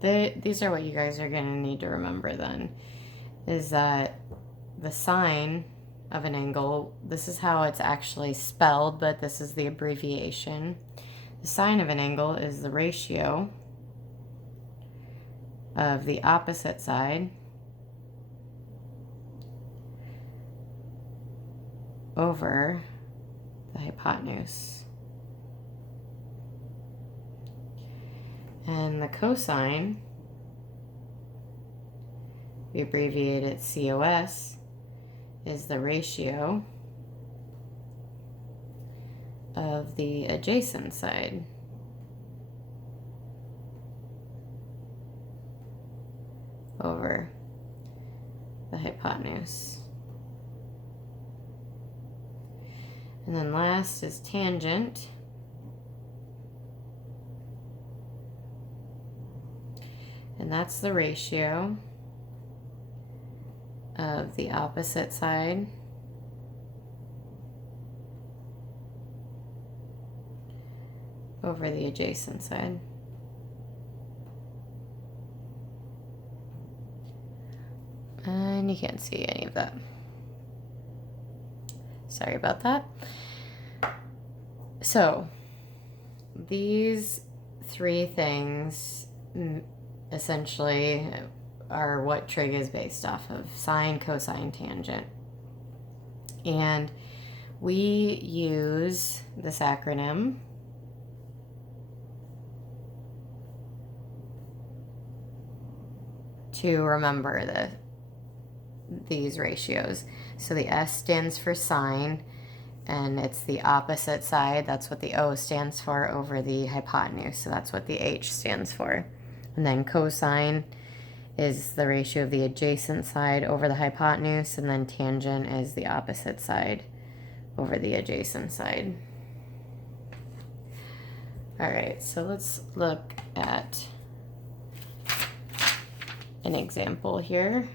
these are what you guys are going to need to remember then, is that the sine of an angle, this is how it's actually spelled, but this is the abbreviation. The sine of an angle is the ratio of the opposite side over the hypotenuse. And the cosine, we abbreviate it COS, is the ratio of the adjacent side over the hypotenuse. And then last is tangent. And that's the ratio of the opposite side over the adjacent side. And you can't see any of that. Sorry about that. So, these three things essentially are what trig is based off of: sine, cosine, tangent. And we use this acronym to remember these ratios. So the S stands for sine, and it's the opposite side. That's what the O stands for over the hypotenuse. So that's what the H stands for. And then cosine is the ratio of the adjacent side over the hypotenuse, and then tangent is the opposite side over the adjacent side. All right, so let's look at an example here.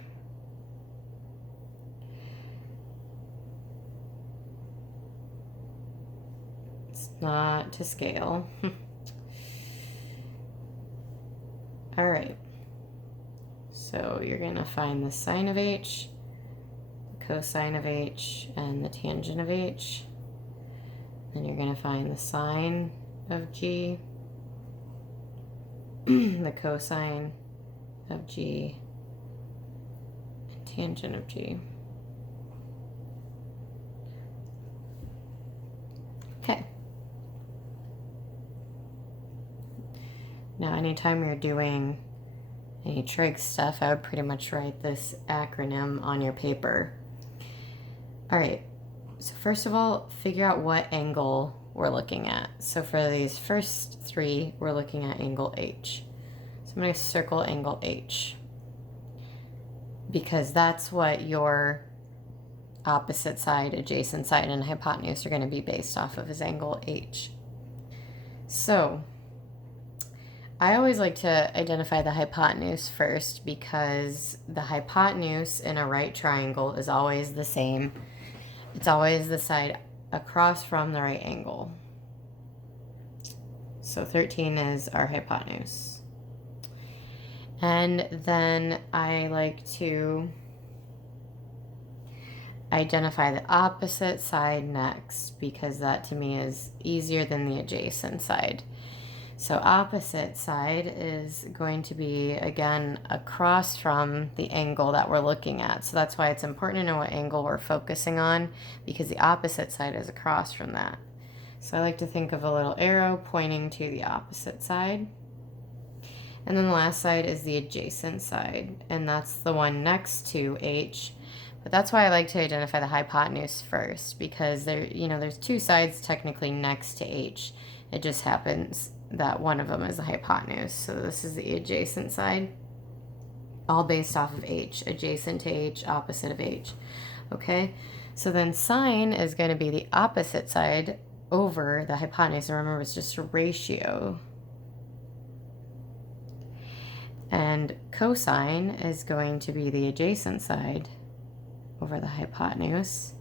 It's not to scale. All right. So you're going to find the sine of h, the cosine of h, and the tangent of h. Then you're going to find the sine of g, the cosine of g, and tangent of g. Okay. Now, anytime you're doing any trig stuff, I would pretty much write this acronym on your paper. All right, so first of all, figure out what angle we're looking at. So for these first three, we're looking at angle H. So I'm going to circle angle H, because that's what your opposite side, adjacent side, and hypotenuse are going to be based off of, is angle H. So I always like to identify the hypotenuse first, because the hypotenuse in a right triangle is always the same. It's always the side across from the right angle. So 13 is our hypotenuse. And then I like to identify the opposite side next, because that to me is easier than the adjacent side. So opposite side is going to be, again, across from the angle that we're looking at. So that's why it's important to know what angle we're focusing on, because the opposite side is across from that. So I like to think of a little arrow pointing to the opposite side. And then the last side is the adjacent side, and that's the one next to H. But that's why I like to identify the hypotenuse first, because there's two sides technically next to H. It just happens that one of them is the hypotenuse. So this is the adjacent side, all based off of H, adjacent to H, opposite of H. Okay, so then sine is going to be the opposite side over the hypotenuse. And remember, it's just a ratio. And cosine is going to be the adjacent side over the hypotenuse.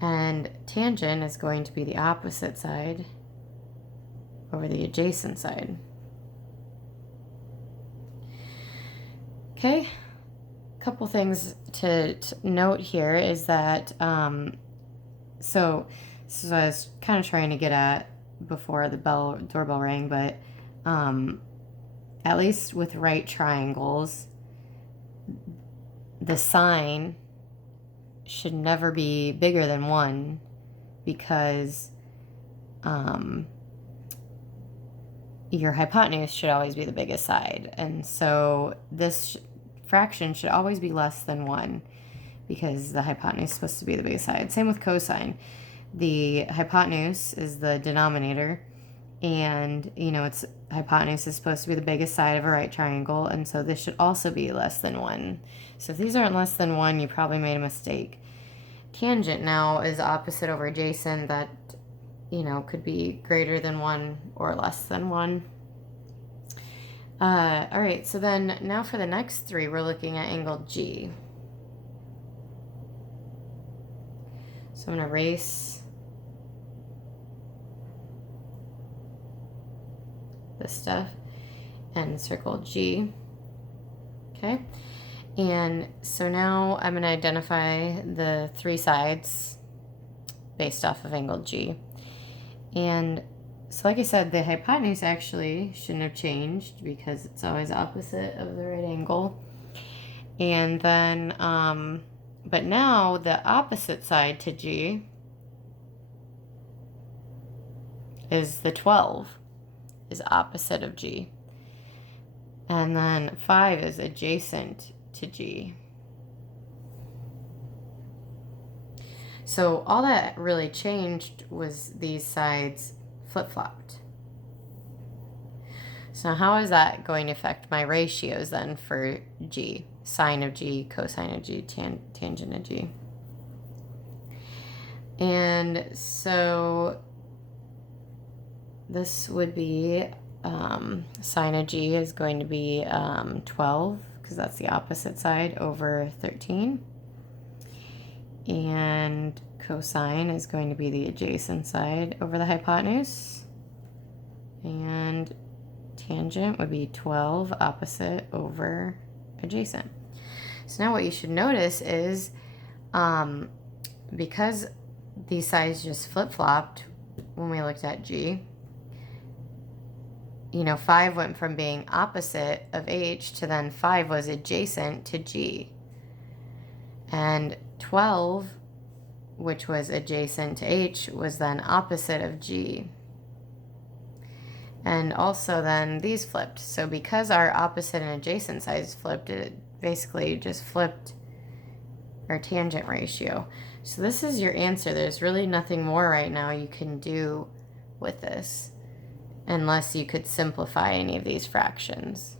And tangent is going to be the opposite side over the adjacent side. Okay, a couple things to note here is that, so I was kind of trying to get at before the doorbell rang, but at least with right triangles, the sign should never be bigger than 1 because your hypotenuse should always be the biggest side. And so this fraction should always be less than 1 because the hypotenuse is supposed to be the biggest side. Same with cosine. The hypotenuse is the denominator, and its hypotenuse is supposed to be the biggest side of a right triangle, and so this should also be less than 1. So if these aren't less than 1, you probably made a mistake. Tangent now is opposite over adjacent. That could be greater than 1 or less than 1. All right, so then now for the next 3, we're looking at angle G. So I'm going to erase this stuff and circle G. Okay, and so now I'm going to identify the 3 sides based off of angle G. And so like I said, the hypotenuse actually shouldn't have changed because it's always opposite of the right angle. And then, but now the opposite side to G is the 12, is opposite of G. And then 5 is adjacent to G. So all that really changed was these sides flip-flopped. So now how is that going to affect my ratios then for G? Sine of G, cosine of G, tangent of G. And so this would be sine of G is going to be 12 because that's the opposite side over 13. And cosine is going to be the adjacent side over the hypotenuse. And tangent would be 12 opposite over adjacent. So now what you should notice is because these sides just flip-flopped when we looked at G, 5 went from being opposite of H to then 5 was adjacent to G. And 12, which was adjacent to H, was then opposite of G. And also then these flipped. So because our opposite and adjacent sides flipped, it basically just flipped our tangent ratio. So this is your answer. There's really nothing more right now you can do with this unless you could simplify any of these fractions.